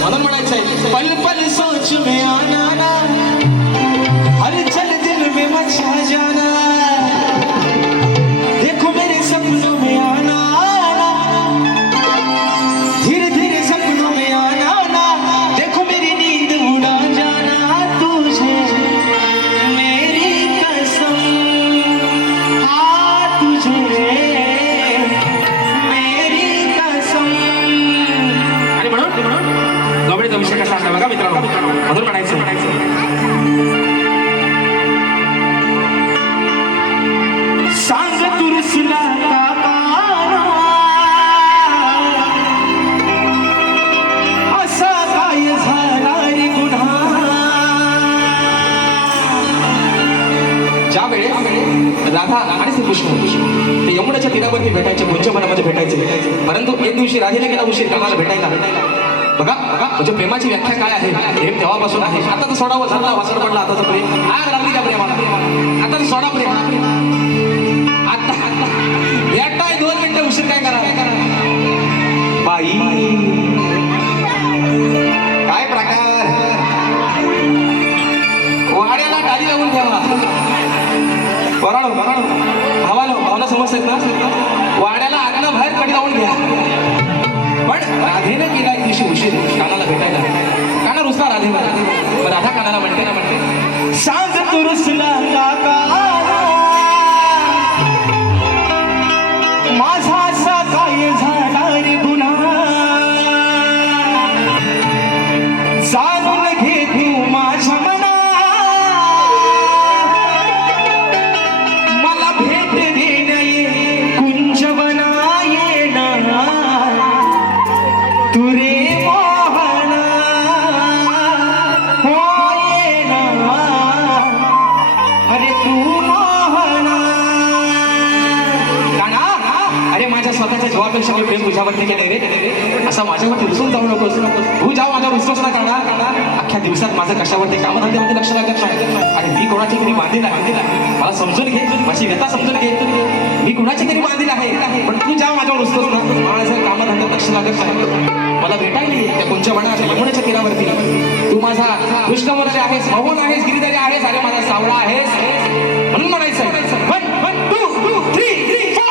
म्हणून म्हणायचंय पल पल सोच में आना ना हलचल दिल में मचा जाना देखो मेरे सपनों में आना ना धीरे धीरे सपनों में आना ना देखो मेरी नींद उड़ा जाना तुझे मेरी कसम हाँ तुझे मेरी कसम आणि म्हणून गवळीचा विषय कसा असला बघा मित्रांनो म्हणून म्हणायचं सांग तुरसला का पाना असा काय झाला रे गुन्हा ज्या वेळेस राधा आणि श्रीकृष्ण ते यमुनेच्या तीरावरती भेटायचे गुंजवनामध्ये भेटायचे परंतु एक दिवशी राधेने गेला उशीर कानाला भेटायला बघा म्हणजे प्रेमाची व्याख्या काय आहे प्रेम तेव्हापासून आहे आता तर सोडावं झाला वासर पडला आताचं प्रेम आग लागली त्या प्रेमाला आता तर सोडा प्रेम आता भेटाय 2 मिनिटं उशीर काय करा बाई काय प्रकार वाड्याला गाडी लावून ठेवा बराणो भावना समजतात ना वाड्याला आगना बाहेर कडी लावून घ्या पण राधेनं गेला एक दिवशी उशीर कानाला भेटायला काना रुसला राधेला राधा कानाला म्हणते सांग तू रुसला का माझा असा काय झाला रे गुन्हा जाणून घे तू माझ्या मना मला भेट देण्या ये कुंजवना येणार तू रे मोहना हो येणार अरे तू मोहना काना अरे माझ्या स्वतःच्या जीवापेक्षा मी प्रेम तुझ्यावरती केले रे असा माझ्यावरती रुसून जाऊ नकोस तू जाऊ माझ्यावर रुसतोस ना काना अख्ख्या दिवसात माझं कशावरती कामधंद्यामध्ये लक्ष लागत नाही आणि मी कोणाची तरी बांधील आहे मला समजून घे माझी व्यथा समजून घे मी कुणाची तरी बांधील आहे पण तू जाऊ माझ्यावर रुसतोस ना माझं कामधंद्यात लक्ष लागत नाही मला भेटायला ये त्या कोणच्या वनाच्या यमुनेच्या तीरावरती तू माझा कृष्णवंश आहेस भवन आहेस गिरिधारी आहेस अरे माझा सावळा आहेस म्हणून म्हणायचं 1 2 3 4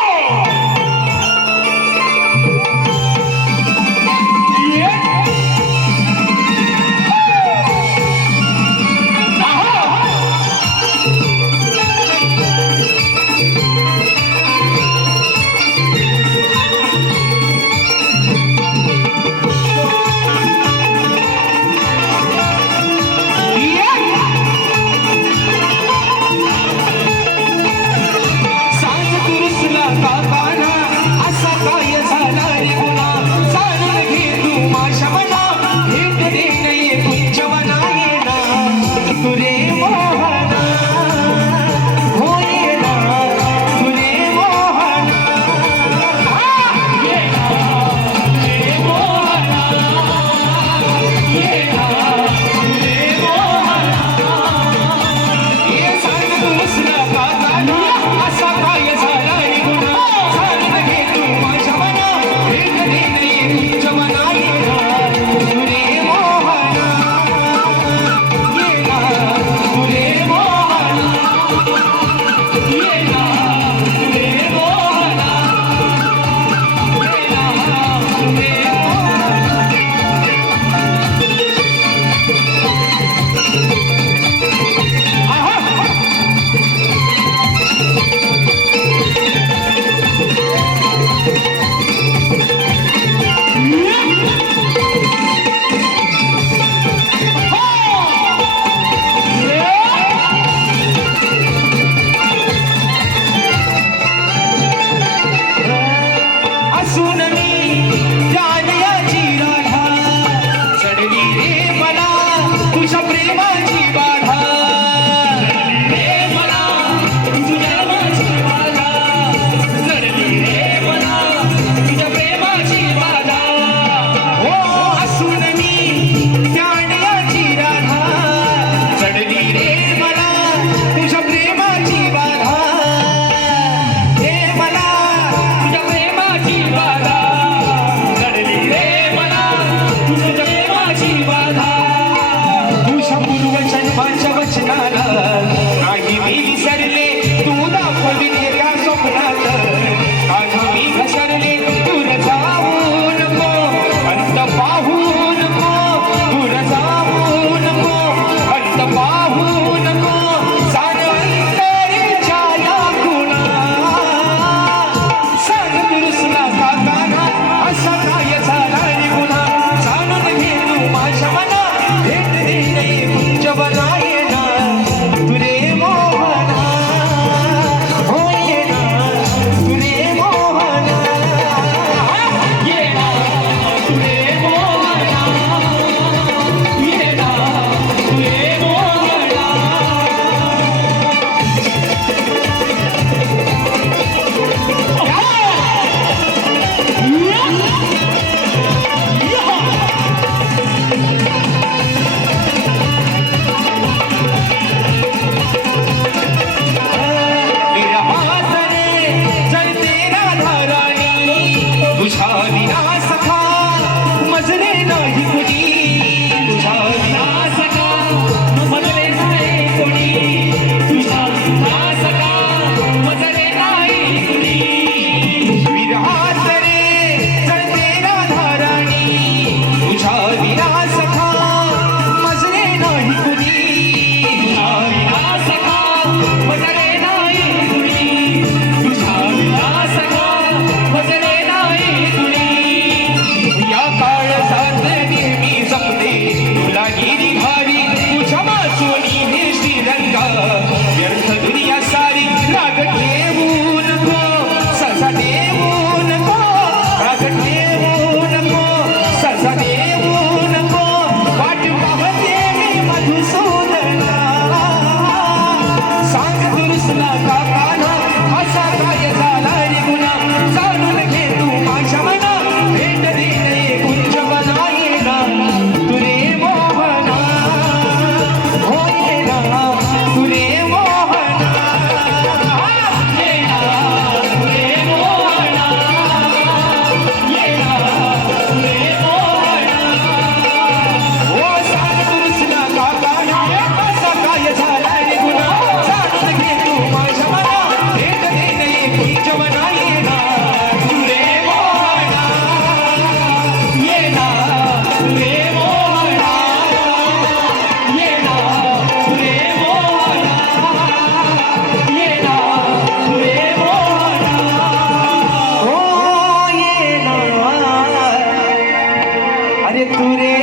अरे तू रे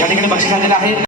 या ठिकाणी बक्षीस आलेलं आहे.